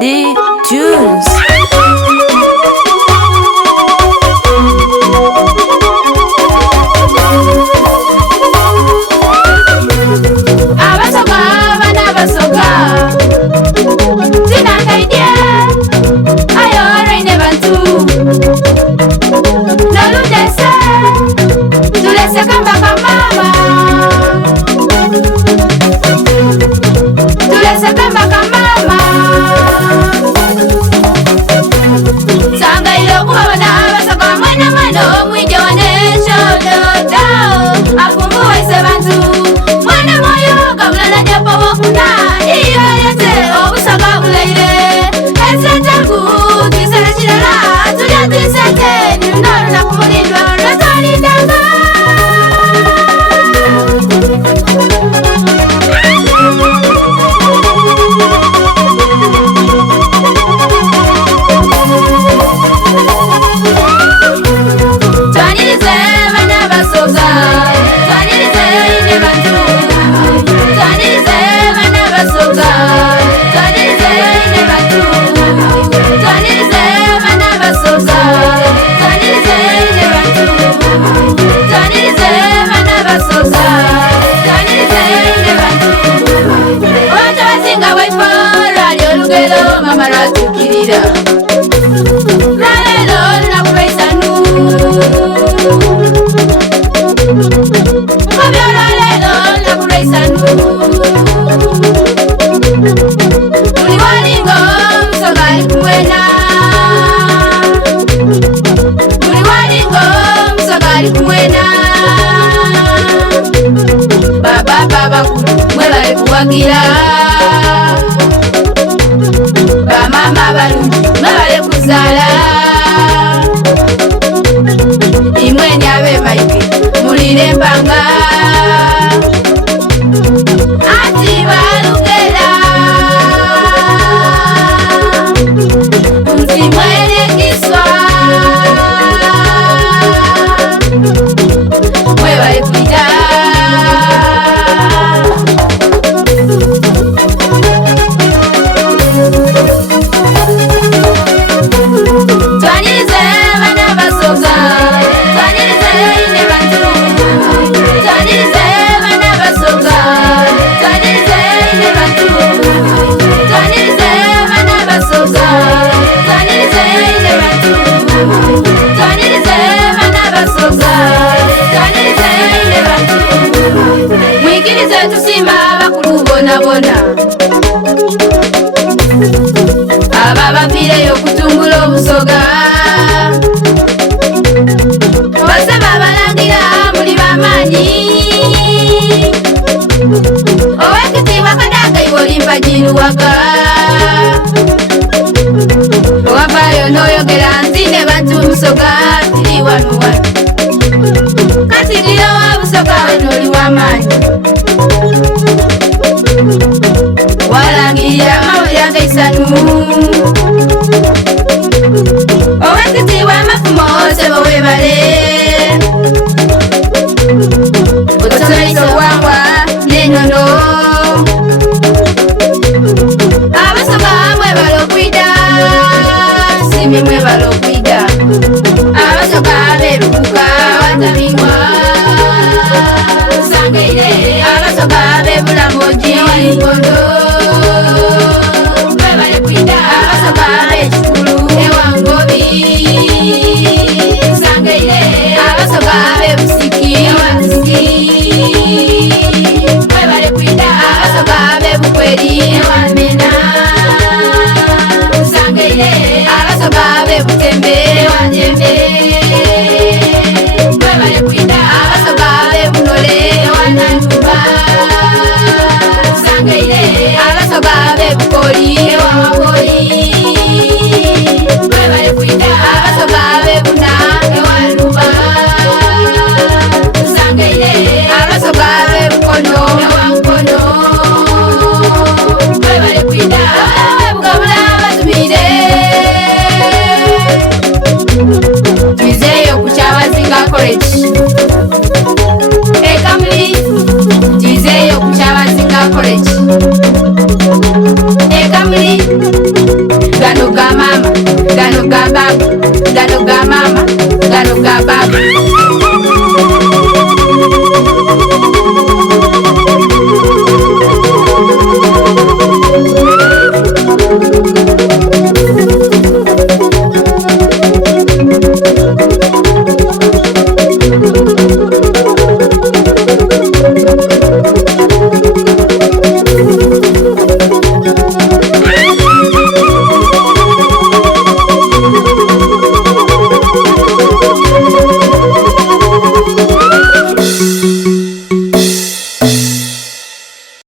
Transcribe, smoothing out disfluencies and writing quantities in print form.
D Tunes. Abasoga bana basoga zinakaidye ayo reine bantu noludese tulese kamba kamama tulese kamba kamama sanga ilokuwa bana basoga mwana mwana omwije wanesho dodo akumbuwa ise bantu mwana moyo gabulana japo wokuna iyo yese obusoga bulaire ese tangu twisere kirala tulya twiseke nindoro nakumulindwa lwatolindanga twanirize bana basoga twanirize ine bantu twanirize bana basoga twanirize ine bantu twanirize bana basoga twanirize ine bantu twanirize bana basoga twanirize ine bantu ojo basinga waifo lwalyo olugero mama lwatukirira lwalero lunakubaisanu obyolwalero lunakubaisanu buli walingo omusoga ali kumwena buli walingo omusoga ali kumwena baba bakulu mwe bali kuwagira bamama balungi mwe bali kuzaala imweni abemaike mulire empanga ati balugera nzi mwerekiswa mwe bali kuja twanirize bana basoga twanirize ine bantu twanirize bana basoga twanirize ine bantu twanirize bana basoga twanirize ine bantu twanirize bana basoga twanirize ine bantu mwikirize tusima bakulu bonabona aba bavireyo kutumbula obusoga basaba balangira muli bamanyi owekitiibwa kadaga iwe olimpajiruwaga owavayo noyogera nzine bantu musoga tiri wanuwanu katigiro wa busoga wenoli wamanyi walangirira amawulire ageisanu owekitiibwa amafumo sebo webale otusoleisa obwangwa n'ennono abasoga mwebala okwida simi mwebala okwida abasoga berubuka watabingwa sangeire abasoga bebulamoji walingondo mwebale kwida abasoga bekikulu ewangobi sangeire abasoga bebusiki ewasiki mwebale kwida abasoga bebukweri ewamena sangeire abasoga bebutembe ewanjembe